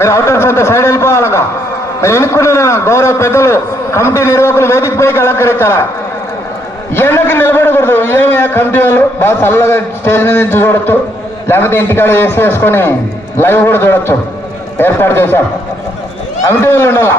మీరు అవుటర్ అంతా సైడ్ వెళ్ళిపోవాలగా. మీరు ఎన్నుకున్న గౌరవ పెద్దలు కమిటీ నిర్వాహకులు వేదిక పైకి అలంకరించాలా? ఎండకి నిలబడకూడదు. ఏమి కమిటీ వాళ్ళు? బాగా చల్లగా స్టేజ్ మీద నుంచి చూడొచ్చు. లేకపోతే ఇంటికాడ ఏసీ వేసుకొని లైవ్ కూడా చూడొచ్చు. ఏర్పాటు చేశాం. కమిటీ వాళ్ళు ఉండాలా?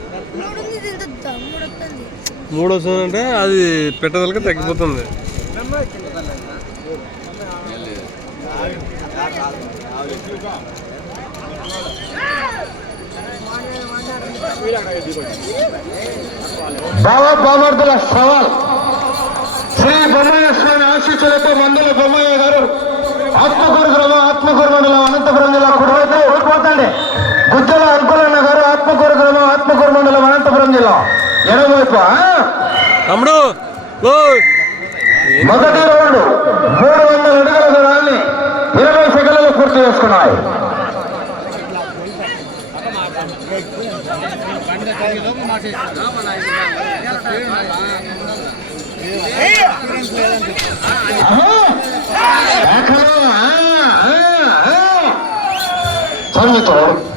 మూడు వస్తుంది వస్తుందంటే అది పెట్టదలక తగ్గిపోతుంది. బాబా బామర్దుల సవాల్. శ్రీ బొమ్మయ్య స్వామి ఆశీస్సులతో మందుల బొమ్మయ్య గారు ఆత్మకూరు గ్రామం ఆత్మకూరు మండలం అనంతపురం జిల్లా కుడివైపు ఓడిపోతండి. గుజ్జల అంకులన్న గారు ఆత్మకూరు గ్రామం ఆత్మకూరు మండలం అనంతపురం జిల్లా. ఎడమవైపు? తమ్ముడు మొదటి రౌండ్ మూడు వందల అడుగుల దూరాన్ని ఇరవై సెకండ్లు పూర్తి చేసుకున్నాయి. ఆహా! ఎక్కడో, ఆ, ఆ, ఆ. సంగీతం. ఆ!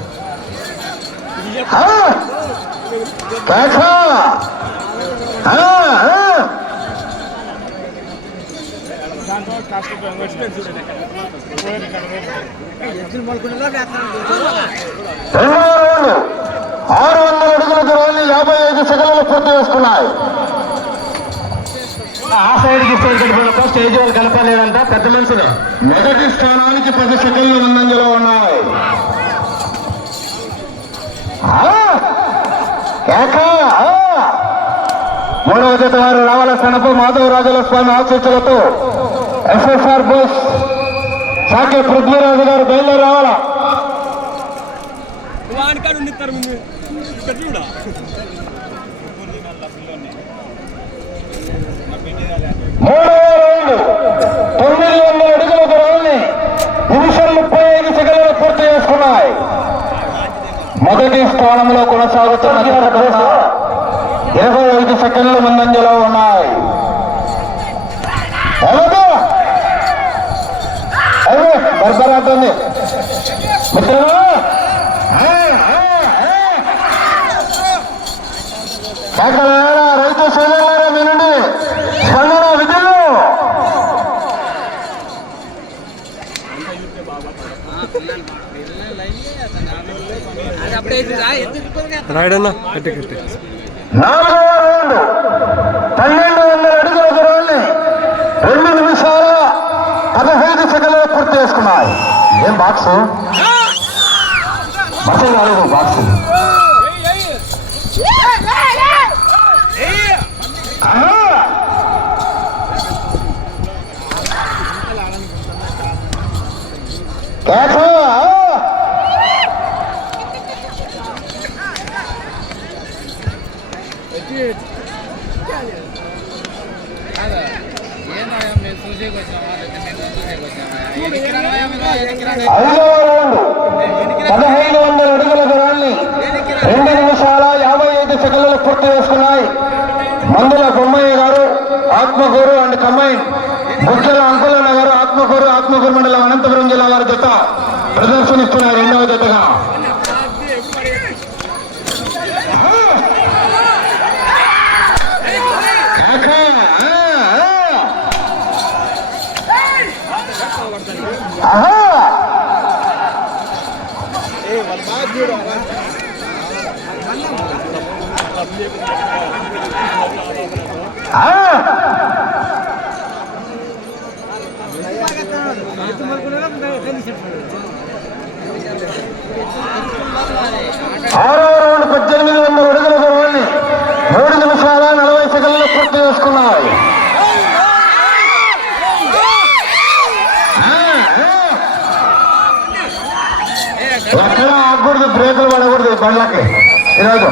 ఆరు వందల అడుగుల దూరాన్ని యాభై ఐదు సెకండ్లు పూర్తి చేసుకున్నాయి ఆ సైడ్కి ఇస్తే స్టేజ్ వాళ్ళు కలపలేదంట పెద్ద మనుషులు మొదటి స్థానానికి పది సెకండ్లు ముందంజలో ఉన్నాయి మూడవ జత వారు రావాల సనపు మాధవరాజుల స్వామి ఆశీస్సులతో ఎస్ఎస్ఆర్ బోస్. సాకే పృథ్వీరాజు గారు బయలుదేరి రావాలా మూడవ రౌండ్ తొమ్మిది వందల అడుగుల దూరాన్ని నిమిషం ముప్పై ఐదు సెకండ్లు పూర్తి చేసుకున్నాయి మొదటి స్థానంలో కొనసాగుతున్న ఇరవై ఐదు సెకండ్లు ముందంజలో ఉన్నాయి. మిత్రమా? రైతు సోదరులారా రాయడన్నా కట్టి కట్టి. పన్నెండు వందల అడుగుల దూరాన్ని రెండు నిమిషాల పదహైదు సెకండ్లు పూర్తి చేసుకున్నాయి. ఏం బాక్స్ మసలు కాలేదు బాక్స్ ఐదవ యాభై పూర్తి చేసుకున్నాయి. మందుల బొమ్మయ్య గారు ఆత్మకూరు అండ్ కమ్మాయి బుగ్గల అంకులన్న గారు ఆత్మకూరు ఆత్మకూరు మండలం అనంతపురం జిల్లా వారి జత ప్రదర్శనిస్తున్నారు రెండవ జతగా. ఆహా! ఆరో రెండు పద్దెనిమిది వందల అడుగుల దూరాన్ని మూడు నిమిషాల నలభై సెకండ్లు పూర్తి చేసుకున్నాయి. ఎక్కడ ఆగకూడదు బ్రేకులు పడకూడదు బండ్లకి. ఈరోజు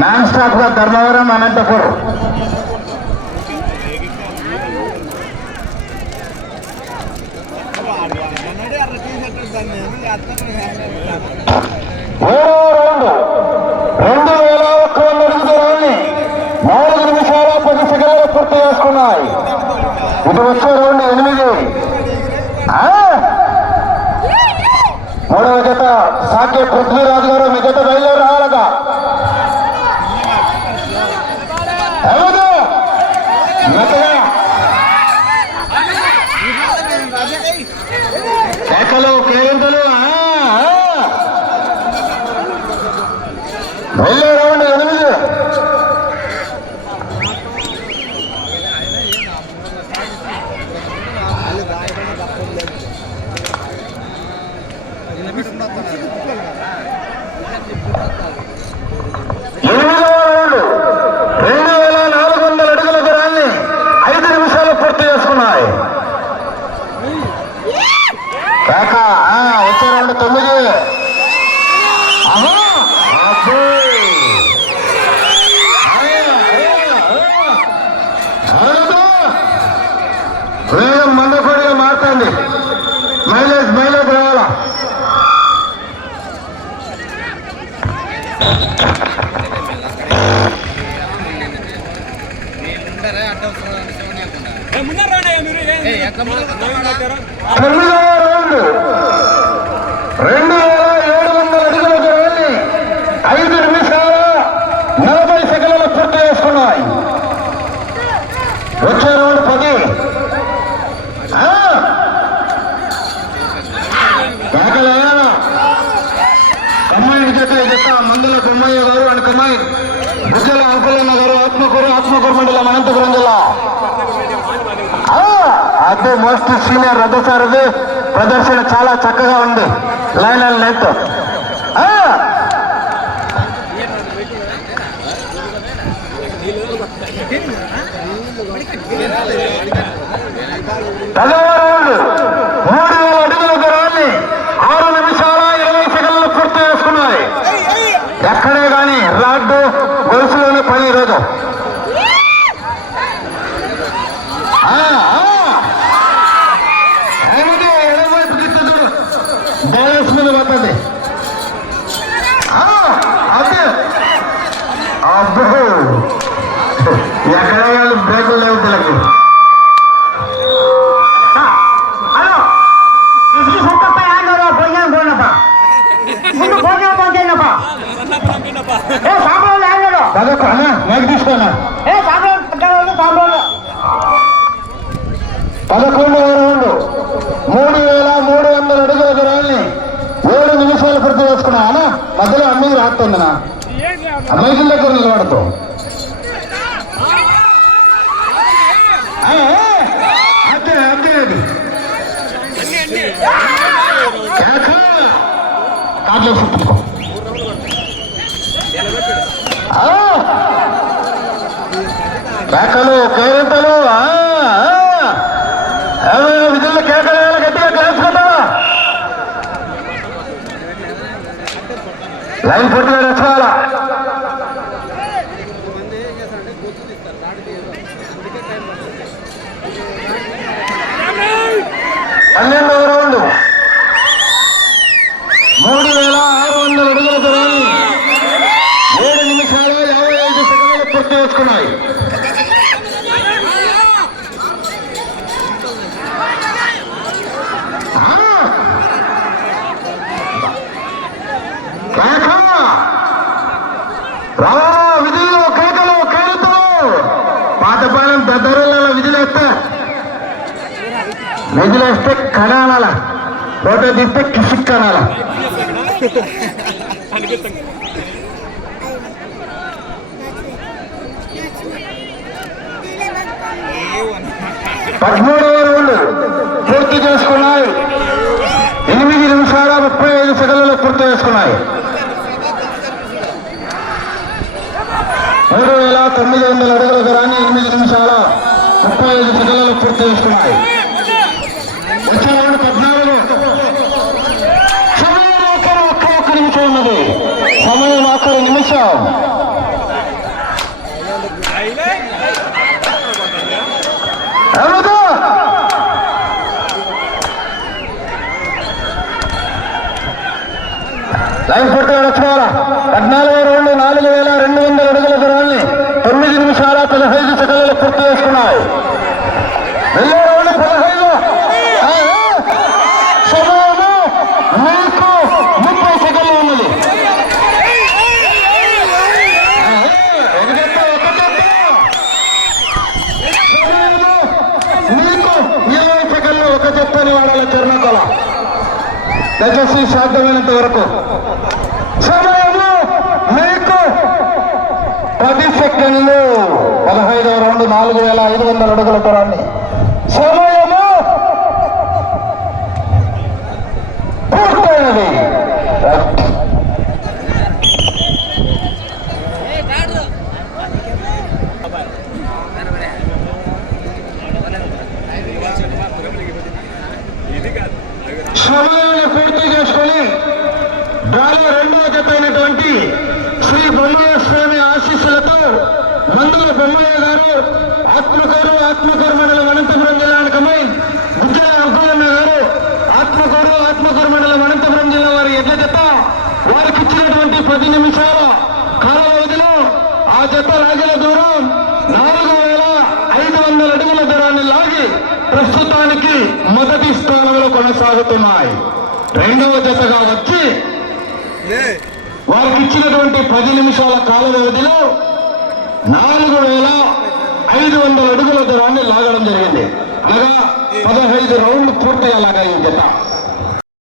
నాన్ స్టాప్గా ధర్మవరం అనంతపురం. రౌండ్. రెండు వేల ఒక్క వంద అడుగు నాలుగు నిమిషాల పది సెకండ్లు పూర్తి చేసుకున్నాయి. ఇది వచ్చే రౌండ్ ఎనిమిది. ఆ? మూడవ జత సాకే పృథ్వీరాజు గారు మీ జత బయలుదేరి కేకలు కేరింతలు ఆ, ఆ. వెళ్ళే రౌండ్ ఎనిమిది రౌండ్ రెండు వేల ఏడు వందల అడుగుల దూరాన్ని ఐదు నిమిషాల నలభై సెకండ్లు పూర్తి చేసుకున్నాయి వచ్చే రౌండ్ పది ఆ! కాకలేయాలా? కమ్మాయి జత మందుల బొమ్మయ్య గారు అండ్ కమ్మాయి బుగ్గల అంకులన్న గారు ఆత్మకూరు ఆత్మకూరు మండలం అనంతపురం జిల్లా అదే మోస్ట్ సీనియర్ రథసారథి ప్రదర్శన చాలా చక్కగా ఉంది. లైన్ అండ్ లెంత్ ఆ, మైక్ తీసుకోనా? ఏ సాంబాలు పట్టాలి సాంబాలు పదకొండవ రౌండ్. మూడు వేల మూడు వందల అడుగుల దూరాన్ని ఏడు నిమిషాలు పూర్తి చేసుకున్నా అన్నా? మధ్యలో అమ్మాయి రాస్తుందనా అమ్మాయి దగ్గర నిలబడతాం ఆ, ఆ, అది. కార్లో కేకలు కేరింతలు విధుల్లో కేకలు గట్టిగా క్లాస్ లైన్ పూర్తిగా నచ్చుకోవాలా పన్నెండవ రౌండ్ మూడు వేల ఆరు వందల అడుగుల దూరాన్ని ఏడు నిమిషాల యాభై ఐదు సెకండ్లు పూర్తి చేసుకున్నాయి ఆ! కేక! రా విధుల్లో కేకలు కేరుతలు పాతపాలెం దద్దరుల విధులేస్తే విధులేస్తే కనాల ఫోటో తీస్తే కిసిక్ కనాల పదమూడవ రౌండ్ పూర్తి చేసుకున్నాయి. ఎనిమిది నిమిషాల ముప్పై ఐదు సెకండ్లలో పూర్తి చేసుకున్నాయి. మూడు వేల తొమ్మిది వందల అడుగుల దూరాన్ని ఎనిమిది నిమిషాల ముప్పై ఐదు సెకండ్లలో పూర్తి చేసుకున్నాయి వచ్చే రౌండ్ పద్నాలుగు సమయంలో ఒక్క ఒక్క ఒక్క నిమిషం ఉన్నది నిమిషం. లైఫ్ లైన్ పూర్తిగా పద్నాలుగు రెండు నాలుగు వేల రెండు వందల అడుగుల దూరాన్ని తొమ్మిది నిమిషాల పదహైదు సెకండ్లు పూర్తి చేసుకున్నాయి వెళ్ళే రౌండ్ పదహైదు ఆ, ఆ. సమయము మీకు ముప్పై సెకండ్లు ఉన్నది ఆ, ఒక జత, ఒక జత. సమయము మీకు ఇరవై సెకండ్లు ఒక జత్తని వాడాలి చర్మకళ దయచేసి సాధ్యమైనంత వరకు. సమయము మీకు పది సెకండ్లు. పదహైదవ రౌండ్ నాలుగు వేల ఐదు వందల అడుగుల దూరాన్ని. పూర్తి చేసుకొని డ్రాలో రెండవ గతైనటువంటి శ్రీ బొమ్మయ్య స్వామి ఆశీస్సులతో మందుల బొమ్మయ్య గారు ఆత్మకూరు ఆత్మకూరు మండలం అనంతపురం జిల్లానికమై గుజ్జల అబ్బయ్యమ్మ గారు ఆత్మకూరు ఆత్మకూరు మండలం అనంతపురం జిల్లా వారి ఎడ్ల జత వారికి ఇచ్చినటువంటి పది నిమిషాల కాల వ్యవధిలో ఆ జత లాగిన దూరం నాలుగు వేల ఐదు వందల అడుగుల దూరాన్ని లాగి ప్రస్తుతానికి మొదటి స్థానంలో కొనసాగుతున్నాయి. రెండవ జతగా వచ్చి వారికి ఇచ్చినటువంటి పది నిమిషాల కాల వ్యవధిలో నాలుగు వేల ఐదు వందల అడుగుల దూరాన్ని లాగడం జరిగింది. అనగా పదహైదు రౌండ్లు పూర్తయ్యేలాగా ఈ జత.